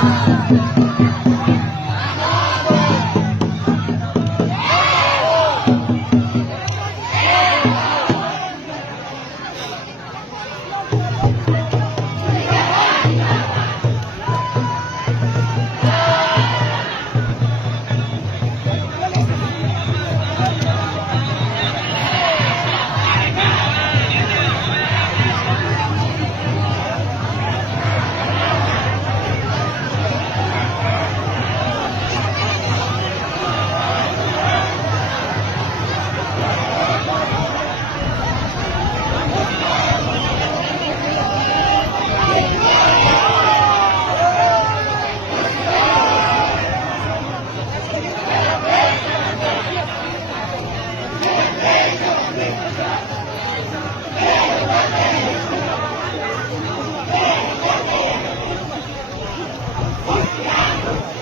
Thank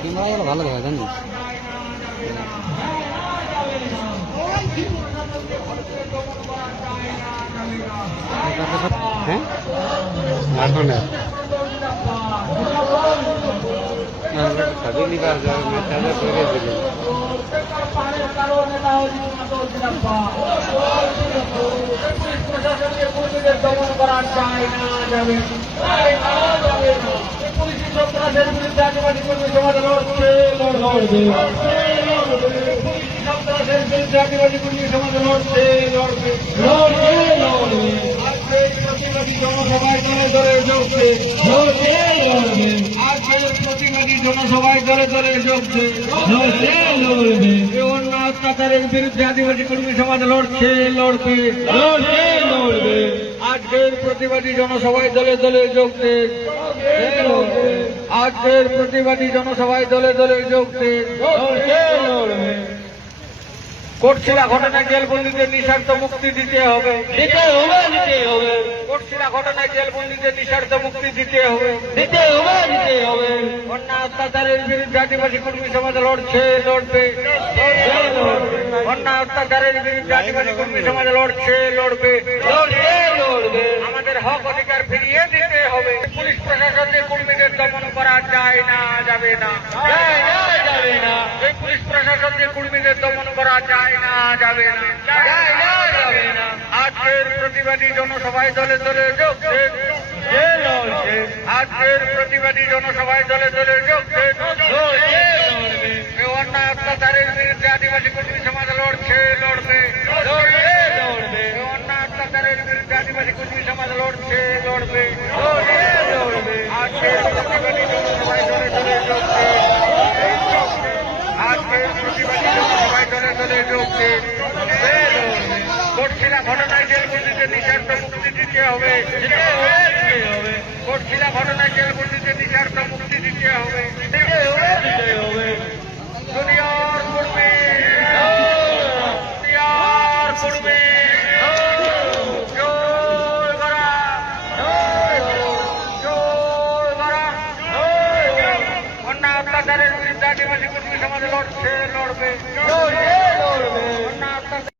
ক্যামেরাগুলো ভালো দেখা জানিস? হ্যাঁ? দমন করা যায় না যাবে পুলিশি সন্ত্রাসের বিরুদ্ধে আদিবাসী কর্মী সমাজ লড়ছে লড়বে পুলিশি সন্ত্রাসের বিরুদ্ধে আদিবাসী কর্মী সমাজ লড়ছে লড়বে লড়বে লড়বে জনসভায় দলে দলে লড়ছে লড়বে এই প্রতিবাদী জনসভায় দলে দলে লড়ছে লড়বে অন্যায় অত্যাচারের বিরুদ্ধে আদিবাসী কর্মী সমাজ লড়ছে লড়বে। লড়ছে লড়বে আজকের প্রতিবাদী জনসভায় দলে দলে যোগ দেন আজকের প্রতিবাদী জনসভায় দলে দলে যোগ দেন কোটশিলা ঘটনায় জেলবন্দীদের নিঃস্বার্থ মুক্তি দিতে হবে। দিতে হবে দিতে হবে। কোটশিলা ঘটনায় জেলবন্দীদের নিঃস্বার্থ মুক্তি দিতে হবে। দিতে হবে অত্যাচারের বিরুদ্ধে আদিবাসী কর্মী সমাজ লড়ছে লড়বে। অন্যায় অত্যাচারের বিরুদ্ধে আদিবাসী কর্মী সমাজ লড়ছে লড়বে। আমাদের হক অধিকার ফিরিয়ে দিতে হবে। পুলিশ প্রশাসনের কর্মীদের দমন করা যায় না যাবে না। এই পুলিশ প্রশাসনের কর্মীদের দমন করা যায় না যাবে না। আজকের প্রতিবাদী জনসভায় দলে দলে যোগ। আজকের প্রতিবাদী জনসভায় দলে দলে যোগ অন্যায় অত্যাচারের বিরুদ্ধে আদিবাসী কর্মী সমাজ লড়ছে লড়বে অন্যায় অত্যাচারের বিরুদ্ধে আদিবাসী কর্মী সমাজ লড়ছে লড়বে আজকের প্রতিবাদী জনসভায় দলে দলে যোগ আজকের প্রতিবাদী জনসভায় দলে দলে যোগ দিন কোটশিলা ঘটনায় জেলবন্দিতে নিঃশর্ত মুক্তি দিতে হবে দিতে হবে দিতে হবে জেলবন্দিতে নিঃশর্ত মুক্তি দিতে হবে। দুনিয়ার অত্যাচারের বিরুদ্ধে আদিবাসী কর্মী সমাজ লড়ছে লড়বে।